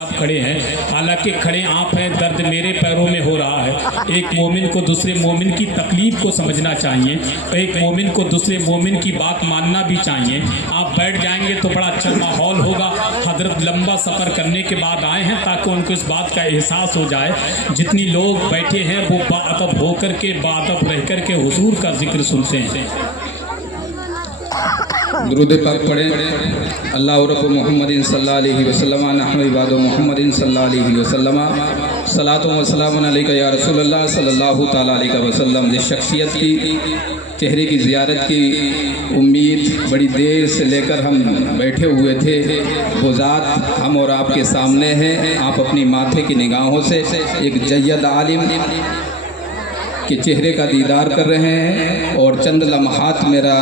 आप खड़े हैं, हालांकि खड़े आप हैं, दर्द मेरे पैरों में हो रहा है। एक मोमिन को दूसरे मोमिन की तकलीफ को समझना चाहिए, एक मोमिन को दूसरे मोमिन की बात मानना भी चाहिए। आप बैठ जाएंगे तो बड़ा अच्छा माहौल होगा। हजरत लंबा सफ़र करने के बाद आए हैं ताकि उनको इस बात का एहसास हो जाए। जितनी लोग बैठे हैं वो बाअदब होकर के, बाअदब रह कर के हुजूर का जिक्र सुनते हैं। दुरूद पाक पढ़ें। अल्लाह रब्बु मुहम्मदिन सल्लल्लाहु अलैहि वसल्लम नहनु इबादु मुहम्मदिन सल्लल्लाहु अलैहि वसल्लम सलातु व सलामुन अलैका या रसूलल्लाह सल्लल्लाहु तआला अलैहि वसल्लम। जिस शख्सियत की चेहरे की ज़ियारत की उम्मीद बड़ी देर से लेकर हम बैठे हुए थे, वो ज़ात हम और आपके सामने है। आप अपनी माथे की निगाहों से एक जय्यद आलिम के चेहरे का दीदार कर रहे हैं और चंद लम्हात मेरा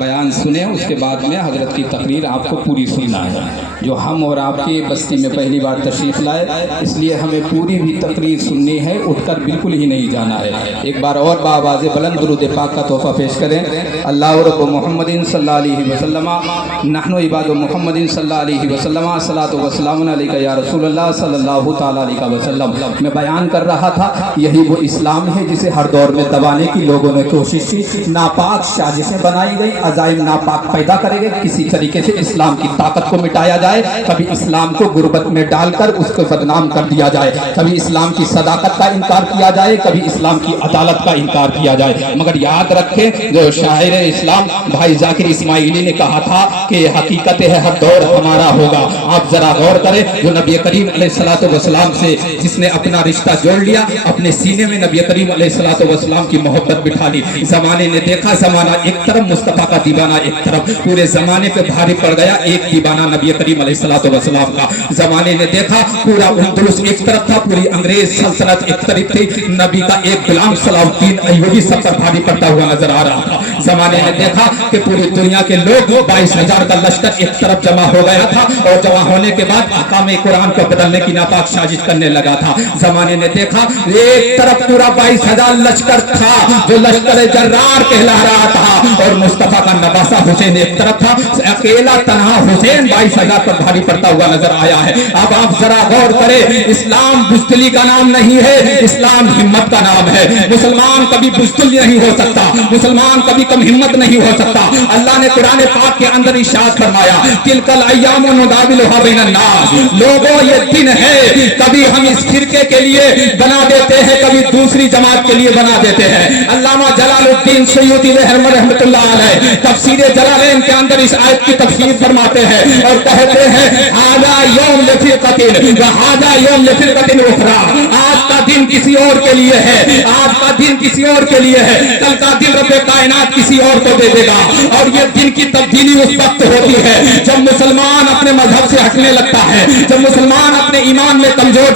बयान सुने, उसके बाद में हज़रत की तकरीर आपको पूरी सुनना है। जो हम और आपकी बस्ती में पहली बार तशरीफ़ लाए, इसलिए हमें पूरी भी तकरीर सुननी है, उठकर बिल्कुल ही नहीं जाना है। एक बार और बावाज़ बुलंद दुरूद पाक का तोहफ़ा पेश करें। अल्लाह रब्बु मुहम्मदिन सल्लल्लाहु अलैहि वसल्लम नहनु इबादु मुहम्मदिन सल्लल्लाहु अलैहि वसल्लम सलातु व सलामुन अलैका या रसूलल्लाह सल्लल्लाहु तआला अलैहि वसल्लम। मैं बयान कर रहा था, यही वो इस्लाम है जिसे हर दौर में दबाने की लोगों ने कोशिश की। नापाक साजिशें बनाई गई, अजाइम नापाक पैदा करेंगे, किसी तरीके से इस्लाम की ताकत को मिटाया जाए। कभी इस्लाम को गुर्बत में डालकर उसको बदनाम कर दिया जाए, कभी इस्लाम की सदाकत का इनकार किया जाए, कभी इस्लाम की अदालत का इनकार किया जाए। मगर याद रखें, जो शायर इस्लाम भाई जाकिर इस्माइली ने कहा था कि हकीकत है हर दौर हमारा होगा। आप जरा गौर करें, जो नबी करीम अलैहिस्सलातु वस्सलाम से जिसने अपना रिश्ता जोड़ लिया, अपने सीने में नबी करीम अलैहिस्सलातु वस्सलाम की मोहब्बत बिठा ली। जमाने ने देखा, जमाना एक तरफ मुस्तफा का दीवाना एक तरफ, पूरे जमाने पे भारी पड़ गया एक दीवाना नबी करीम अलैहिस्सलातु वस्सलाम का। जमाने ने देखा, पूरा अंदलुस एक तरफ था, पूरी अंग्रेज सल्तनत एक तरफ थी, नबी का एक गुलाम सलाउद्दीन अय्यूबी सब पर भारी पड़ता हुआ नजर आ रहा था। जमाने ने देखा कि पूरी दुनिया के लोग 22,000 का लश्कर एक तरफ जमा हो गया था और जमा होने के बाद अहकाम कुरान को बदलने की नापाक साजिश करने लगा था। जमाने ने देखा, एक तरफ पूरा 22,000 लश्कर था जो लश्कर जर्रार कहला रहा था और मुस्तफा का नवासा हुसैन एक तरफ था, अकेला तन्हा हुसैन 22,000 पर भारी पड़ता हुआ नजर आया है। अब आप जरा गौर करें, इस्लाम बुज़दिली का नाम नहीं है, इस्लाम हिम्मत का नाम है। मुसलमान कभी बुज़दिल नहीं हो सकता, मुसलमान कभी कम हिम्मत नहीं हो सकता। अल्लाह ने कुरान पाक के अंदर इरशाद फरमाया, तिलकल अय्यामु नुदाविलुहा बैनन नास। लोगों, ये दिन है, कभी हम इस फिरके के लिए बना देते हैं, कभी दूसरी जमात के लिए बना देते हैं। अल्लामा जलालुद्दीन सय्यदी रहमतुल्लाह अलैह तफसीर जलालैन के अंदर इस आयत की तफसीर फरमाते हैं और कहते हैं, हादा यौम लिफिरकतिन व हादा यौम लिफिरकतिन उखरा। आज का दिन किसी और के लिए है, आज का दिन किसी और के लिए है, कल का दिन रब्बे कायनात किसी और को दे देगा। और ये दिन की तब्दीली उस वक्त होती है जब मुसलमान अपने मजहब से हटने लगता है, जब मुसलमान अपने ईमान में कमजोर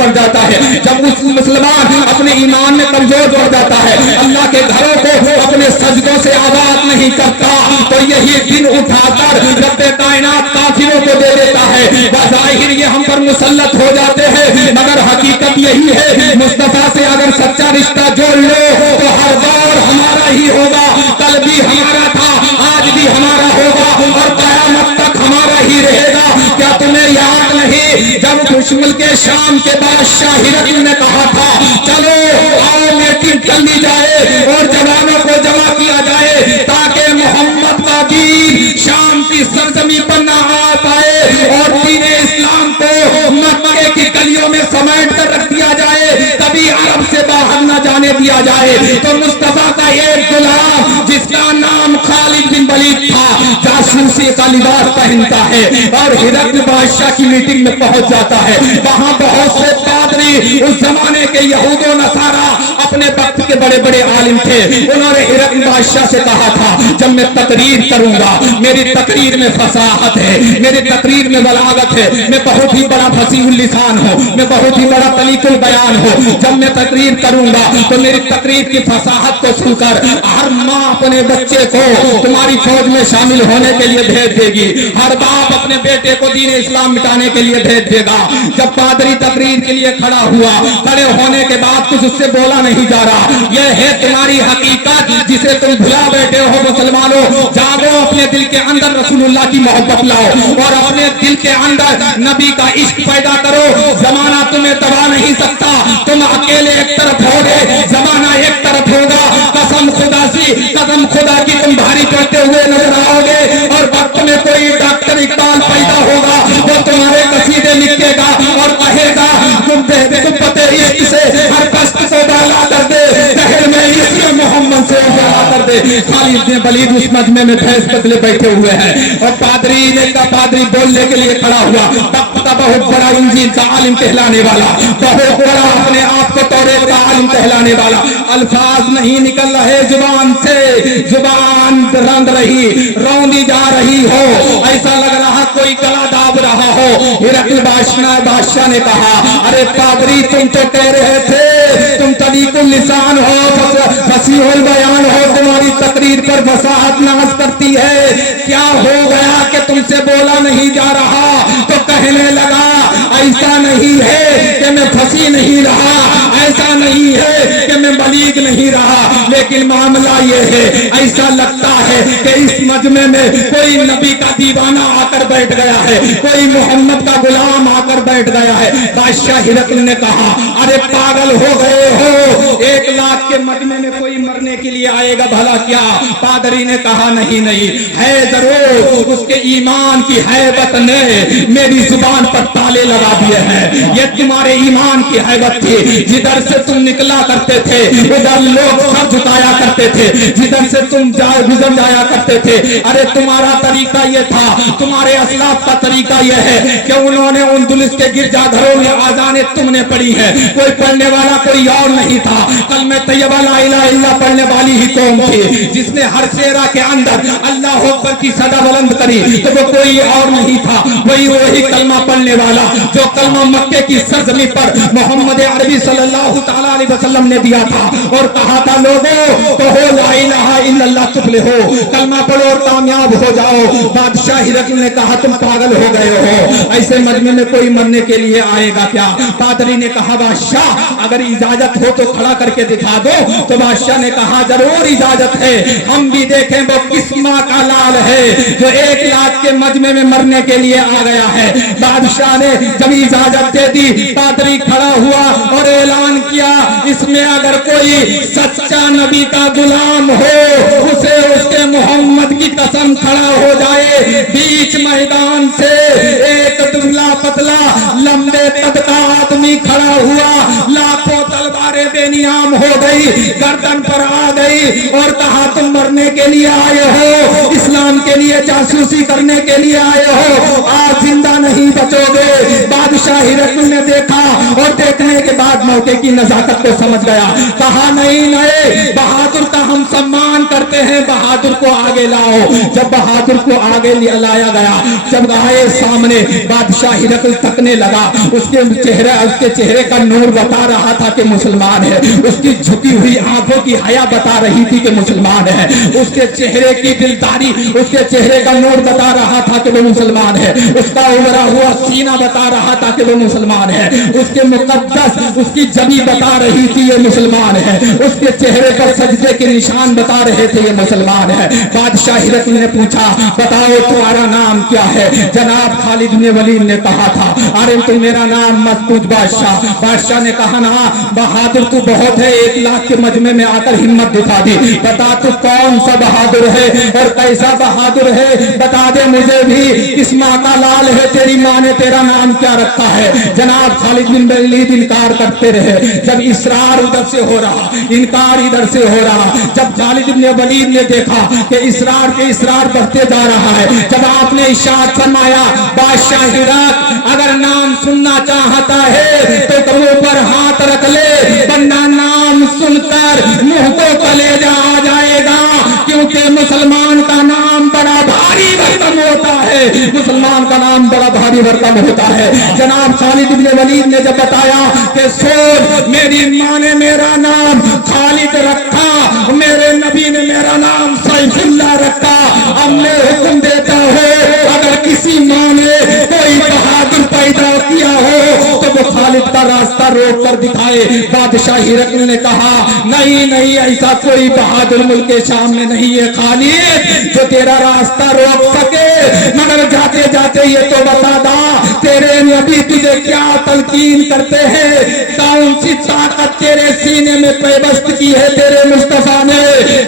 पड़ जाता है, जब मुसलमान अपने ईमान में कमजोर पड़ जाता है, अल्लाह के घरों को अपने सजदों से आबाद नहीं करता, तो यही दिन उठाकर रब्बे कायनात काफिरों को दे देता है। बज़ाहिर ये हम पर मुसल्लत हो जाते हैं, मगर हकीकत यही है, मुस्तफा से अगर सच्चा रिश्ता जोड़ लो तो हर दौर हमारा ही होगा। कल भी हमारा था, आज भी हमारा होगा और क़यामत तक हमारा ही रहेगा। क्या तुम्हें याद नहीं, जब दुश्मन के शाम के बादशाह हिरक़ल ने कहा था, चलो आओ मीटिंग कर ली जाए और जवानों को जमा किया जाए ताकि मोहम्मद का दीन शाम की सरजमी पर न आ पाए और दीन इस्लाम को मक्के की गलियों में समेट कर रख दिया जाए, कभी अरब से बाहर न जाने दिया जाए। तो मुस्तफा का एक गुलाम जिसका नाम खालिद बिन वलीद था, जासूसी का लिबास पहनता है और हिरक़ल बादशाह की मीटिंग में पहुंच जाता है। वहां बहुत से पादरी, उस जमाने के यहूदो नसारा अपने वक्त के बड़े बड़े आलिम थे, उन्होंने हिरक़ल बादशाह से कहा था, जब मैं तकरीर करूंगा, मेरी तकरीर में फसाहत है, मेरी तकरीर में बलागत है, मैं बहुत ही बड़ा फसीहुल लिसान हूँ, मैं बहुत ही बड़ा तलीकुल बयान हूँ। जब मैं तकरीर करूंगा तो मेरी तकरीर की फसाहत को छूकर हर माँ अपने बच्चे को तुम्हारी फौज में शामिल होने के लिए भेज देगी, हर बाप अपने बेटे को दीन इस्लाम मिटाने के लिए भेज देगा। जब पादरी तकरीर के लिए खड़ा हुआ। खड़े होने के बाद कुछ उससे बोला नहीं जा रहा। यह है तुम्हारी हकीकत जिसे तुम भुला बैठे हो। मुसलमानों, जागो, अपने दिल के अंदर रसूलुल्लाह की मोहब्बत लाओ और अपने दिल के अंदर नबी का इश्क पैदा करो। जमाना तुम्हें दबा नहीं सकता। तुम अकेले एक तरफ होगे, जमाना एक तरफ होगा। कसम खुदा की तुम भारी पड़ते हुए नजर आओगे और वक्त में कोई डॉक्टर इकबाल पैदा होगा, वो तुम्हारे कसीदे लिखेगा और कहेगा तुम पते इश्क से हर कष्ट को डाला कर दे, शहर में इश्क मोहम्मद से उजाला कर दे। खालिद ने वलीद उस मजमे में भैंस बदले बैठे हुए हैं और पादरी बोलने के लिए खड़ा हुआ। वक्त का बहुत बड़ा इंजील का आलिम कहलाने वाला, बहुत बड़ा अपने आप को तौरेत का आलिम कहलाने वाला, अल्फाज नहीं निकल रहे जुबान से, जुबान रंग रही, रौंदी जा रही हो, ऐसा लग रहा कोई गला दाब रहा हो। हिरकल बादशाह ने कहा, अरे पादरी तुम तो कह रहे थे तुम तरीकुल लिसान हो, फसीहुल बयान हो, तुम्हारी तकरीर पर वसाहत नाज करती है, क्या हो गया कि तुमसे बोला नहीं जा रहा? तो कहने लगा ऐसा नहीं है कि मैं फंसी नहीं रहा, ऐसा नहीं है कि मैं बलीग नहीं रहा, लेकिन मामला ये है, ऐसा लगता है कि इस मजमे में कोई नबी का दीवाना आकर बैठ गया है, कोई मोहम्मद का गुलाम आकर बैठ गया है। बादशाह हिरकल ने कहा, अरे पागल हो गए हो, 1 लाख के मजमे में कोई मरने के लिए आएगा भला क्या? पादरी ने कहा नहीं है जरूर, उसके ईमान की हैबत ने मेरी जुबान पर ताले लगा दिए हैं। ये तुम्हारे ईमान की हैबत थी, जिधर से तुम निकला करते थे उधर लोग सर झुकाया करते थे, जिधर से तुम गुजर जाया करते थे। अरे तुम्हारा तरीका ये था, तुम्हारे असलाफ का तरीका ये है कि उन्होंने उनदुलिस के गिरजाघरों में आजाने तुमने पढ़ी है, कोई पढ़ने वाला कोई और नहीं था। कलमे तैयबा ला इलाहा इल्लल्लाह पढ़ने वाली ही कौम थी, जिसने हर शेरा के अंदर अल्लाह अकबर की सदा बुलंद करी, तो वो कोई और नहीं था, वही कलमा पढ़ने वाला जो कलमा मक्के की सरजमी पर मोहम्मद अरबी सल्लल्लाहु तआला अलैहि वसल्लम ने दिया था और कहा था लोगों कहो ला इलाहा इल्लल्लाह तुफलिहो, कलमा पढ़ो और कामयाब हो जाओ। बादशाह हिरकल ने कहा तुम पागल हो गए हो, ऐसे मजमे में कोई मरने के लिए आएगा क्या? पादरी ने कहा बादशाह अगर इजाजत हो तो खड़ा करके दिखा दो। तो बादशाह ने कहा जरूर इजाजत है, हम भी देखें वो किस माँ का लाल है जो 1 लाख के मजमे में मरने के लिए आ गया है। बादशाह ने जब इजाजत दे दी, पादरी खड़ा हुआ और ऐलान किया इसमें अगर कोई सच्चा नबी का गुलाम हो उसे उसके मोहम्मद की कसम खड़ा हो जाए। बीच मैदान से एक दुबला पतला लंबे कद का आदमी खड़ा हुआ, लाखों तलवारें बेनियाम हो गई, गर्दन पर आ गई और कहा तुम मरने के लिए आए हो, इस्लाम के लिए जासूसी करने के लिए आए हो, आज जिंदा नहीं बचोगे। बादशाह हिरकल ने देखा और देखने के बाद मौके की नजाकत को समझ गया, कहा नहीं बहादुर का हम सम्मान करते हैं, बहादुर को आगे लाओ। जब बहादुर को आगे लाया गया, जब आए सामने, बादशाह हिरकल तकने लगा, उसके चेहरे का नूर बता रहा था कि मुसलमान है, उसकी झुकी हुई आंखों की हया बता रही थी कि मुसलमान है, उसके चेहरे की दिलदारी, उसके चेहरे का नूर बता रहा था कि वो मुसलमान है, उसका उभरा हुआ सीना बता रहा था कि वो मुसलमान है, उसके मुकद्दस उसकी जबी बता रही थी ये मुसलमान है, उसके चेहरे पर सजदे के निशान बता रहे थे ये मुसलमान है। बादशाह हिरकल ने पूछा बताओ तुम्हारा नाम क्या है? जनाब खालिद बिन वलीद ने कहा था अरे तो मेरा नाम मत पूछ बादशाह। बादशाह ने कहा ना बहादुर तू बहुत है, 1 लाख के मजमे में आकर हिम्मत दिखा दी, बता तू कौन सा बहादुर है और कैसा बहादुर है, बता दे मुझे भी, किस माँ का लाल है, तेरी माँ ने तेरा नाम क्या रखा है? जनाब खालिद बिन वलीद इनकार करते रहे, जब इसरार उधर से हो रहा, इनकार इधर से हो रहा, जब खालिद बिन वलीद ने देखा कि इसरार के इसरार बढ़ते जा रहा है, जब आपने इशारा फरमाया बादशाह हिरकल अगर नाम सुनना चाहता है तो कमर पर हाथ रख ले, वरना नाम सुनकर मुंह को कलेजा आ जाएगा, क्योंकि मुसलमान का नाम बड़ा भारी भरकम होता है, मुसलमान का नाम बड़ा भारी भरकम होता है। जनाब खालिद बिन वलीद ने जब बताया कि सोच मेरी माँ ने मेरा नाम खालिद रखा, मेरे नबी ने मेरा नाम सैफुल्लाह रखा, अब मैं हुक्म देता हूँ अगर किसी माँ ने कोई बहादुर पैदा किया हो तो वो खालिद का रास्ता रोक कर दिखाए। बादशाह हिरकल ने कहा नहीं नहीं, ऐसा कोई बहादुर मुल्क के सामने नहीं है खालिद जो तेरा रास्ता रोक सके, मगर जाते जाते ये तो बता दा तेरे नबी तुझे क्या तलकीन करते हैं, कौन सी ताकत तेरे सीने में पैबस्त की है तेरे मुस्तफा ने,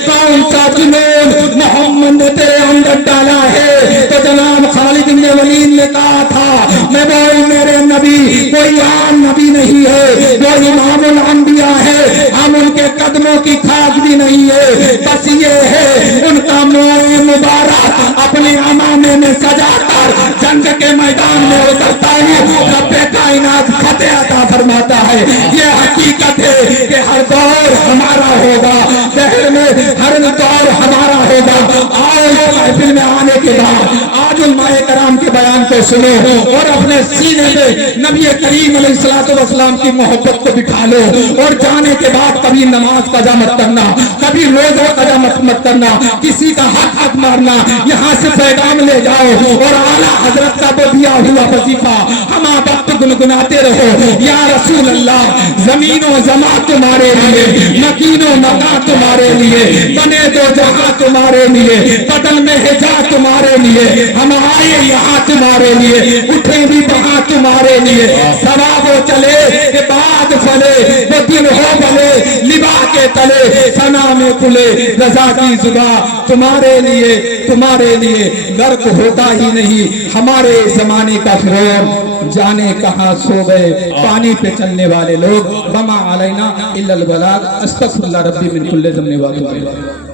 कौन सा जुनून मोहम्मद ने तेरे अंदर डाला है। तो जनाब खालिद इब्न वलीद ने कहा था मैं बोल मेरे नबी कोई आम नबी नहीं है, वो इमामुल अंबिया है, हम उनके कदमों की खाक भी नहीं है, बस ये है उनका मोए मुबारक अपने अमामे में सजाकर जंग के मैदान में उतरता है, रब्बे कायनात फतेह अता फरमाता है। ये हकीकत है कि हर दौर हमारा होगा, शहर में हर दौर हमारा होगा। आओ इस महफिल में आने के बाद आज उलमाए कराम के बयान को सुनो और अपने सीने में नबी करीम अलैहिस्सलातु वस्सलाम की मोहब्बत को बिठा लो, और जाने के बाद कभी नमाज कजा मत करना, कभी रोजा कजा मत करना, किसी का हक हक मारना, यहाँ से पैगाम ले जाओ और आला हजरत का वो दिया हुआ वजीफा हम वक्त गुनगुनाते रहो। या रसूल अल्लाह जमीनो जमा तुम्हारे लिए, मकीनो मका तुम्हारे लिए, बने दो जहां तुम्हारे लिए, बदल में हिजा तुम्हारे लिए, हम आए यहाँ तुम्हारे लिए, उठे भी वहां तुम्हारे लिए, सवाब चले के बाद फले, वो दिन हो भले लिबा के तले, सना में खुले रजा की जुबा तुम्हारे लिए गर्क होता ही नहीं हमारे जमाने का फिरौन, जाने कहाँ सो गए पानी पे चलने वाले लोग। वमा अलैना इल्लल बलाग, अस्तगफिरुल्लाह रब्बी मिन कुल्ली ज़म्बिन व अतूबु इलैह।